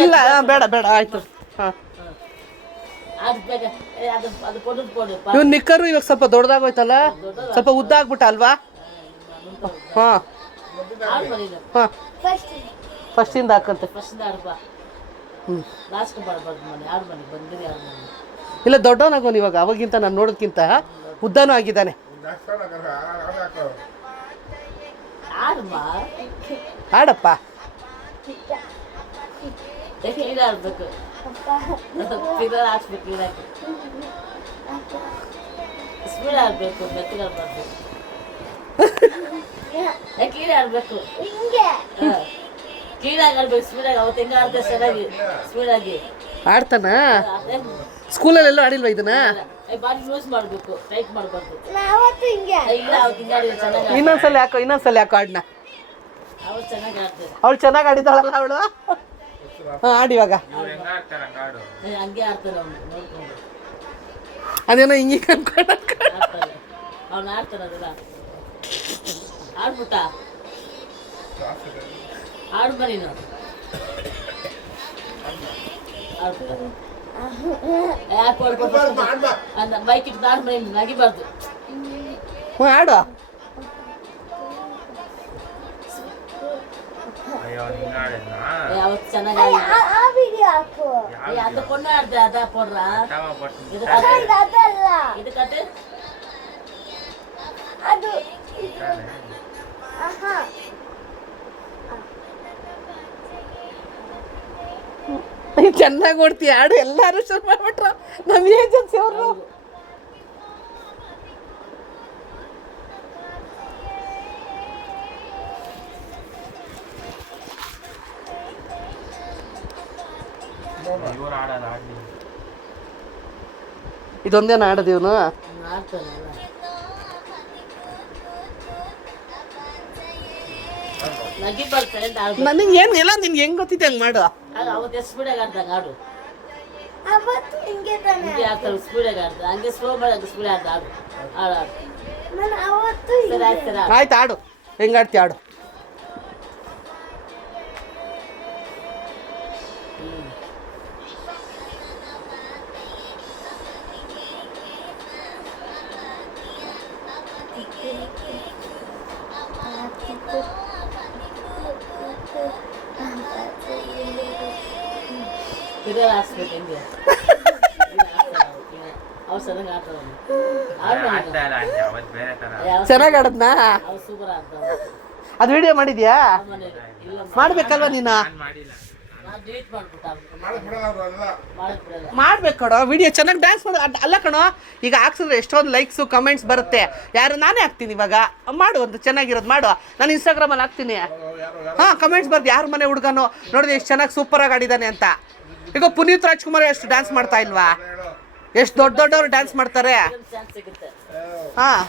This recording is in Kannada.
ಇಲ್ಲ ಬೇಡ ಬೇಡ ಆಯ್ತು. ಹಾಂ ಇವ್ ನಿಕ್ಕರು ಇವಾಗ ಸ್ವಲ್ಪ ದೊಡ್ಡದಾಗೋಯ್ತಲ್ಲ, ಸ್ವಲ್ಪ ಉದ್ದ ಆಗ್ಬಿಟ್ಟ ಅಲ್ವಾ? ಹಾಂ ಹಾಂ ಫಸ್ಟಿಂದ ಹಾಕಂತೆ. ಇಲ್ಲ ದೊಡ್ಡವನಾಗೋನು ಇವಾಗ, ಅವಾಗಿಂತ ನಾನು ನೋಡೋದ್ಕಿಂತ ಉದ್ದನೂ ಆಗಿದ್ದಾನೆ. ಆಡಪ್ಪ. ಆಡ್ತಾನ? ಸ್ಕೂಲಲ್ಲೆಲ್ಲ ಆಡಿಲ್ವಾ ಇದನ್ನ? ಇನ್ನೊಂದ್ಸಲ ಯಾಕೋ ಆಡ್ನ. ಅವಳು ಚೆನ್ನಾಗಿ ಆಡಿದಾಳಲ್ಲ ಅವಳು. ಹಾಂ ಆಡಿವಾಗ ಅದೇನೋ ಹಿಂಗೆ ಆಡು. ಚೆನ್ನಾಗಿ ಓಡ್ತೀಯ, ಆಡು. ಎಲ್ಲಾರು ಶುರು ಮಾಡ್ಬಿಟ್ರು ನಮ್ಮ ಏಜೆನ್ಸಿ ಅವರು. ಇದೊಂದೇನ ಆಡೋದಿವನು? ನನಗೆ ಏನು ಎಲ್ಲ ನಿನ್ಗೆ ಹೆಂಗ್ ಗೊತ್ತಿದೆ ಹಂಗೆ ಮಾಡು. ಆಯ್ತು ಆಡು, ಹೆಂಗಾಡ್ತಿ ಆಡು. ಚೆನ್ನಾಗಿ ಆಡದ್ನಾ? ಅದು ವಿಡಿಯೋ ಮಾಡಿದ್ಯಾ? ಮಾಡ್ಬೇಕಲ್ವಾ ನೀನು? ಮಾಡ್ಬೇಕು ಕಣೋ ವಿಡಿಯೋ. ಚೆನ್ನಾಗಿ ಡ್ಯಾನ್ಸ್ ಮಾಡು. ಅಲ್ಲ ಕಣೋ, ಈಗ ಹಾಕ್ಸಿದ್ರೆ ಎಷ್ಟೊಂದು ಲೈಕ್ಸು ಕಮೆಂಟ್ಸ್ ಬರುತ್ತೆ. ಯಾರು ನಾನೇ ಹಾಕ್ತೀನಿ ಇವಾಗ. ಮಾಡು, ಒಂದು ಚೆನ್ನಾಗಿರೋದು ಮಾಡು. ನಾನು ಇನ್ಸ್ಟಾಗ್ರಾಮಲ್ಲಿ ಹಾಕ್ತೀನಿ. ಹಾಂ ಕಮೆಂಟ್ಸ್ ಬರ್ದು ಯಾರು ಮನೆ ಹುಡುಗನೋ ನೋಡಿದ್ರೆ ಎಷ್ಟು ಚೆನ್ನಾಗಿ ಸೂಪರಾಗಿ ಆಡಿದ್ದಾನೆ ಅಂತ. ಈಗ ಪುನೀತ್ ರಾಜ್ಕುಮಾರ್ ಎಷ್ಟು ಡ್ಯಾನ್ಸ್ ಮಾಡ್ತಾ ಇಲ್ವಾ? ಎಷ್ಟು ದೊಡ್ಡವ್ರು ಡ್ಯಾನ್ಸ್ ಮಾಡ್ತಾರೆ. ಹಾಂ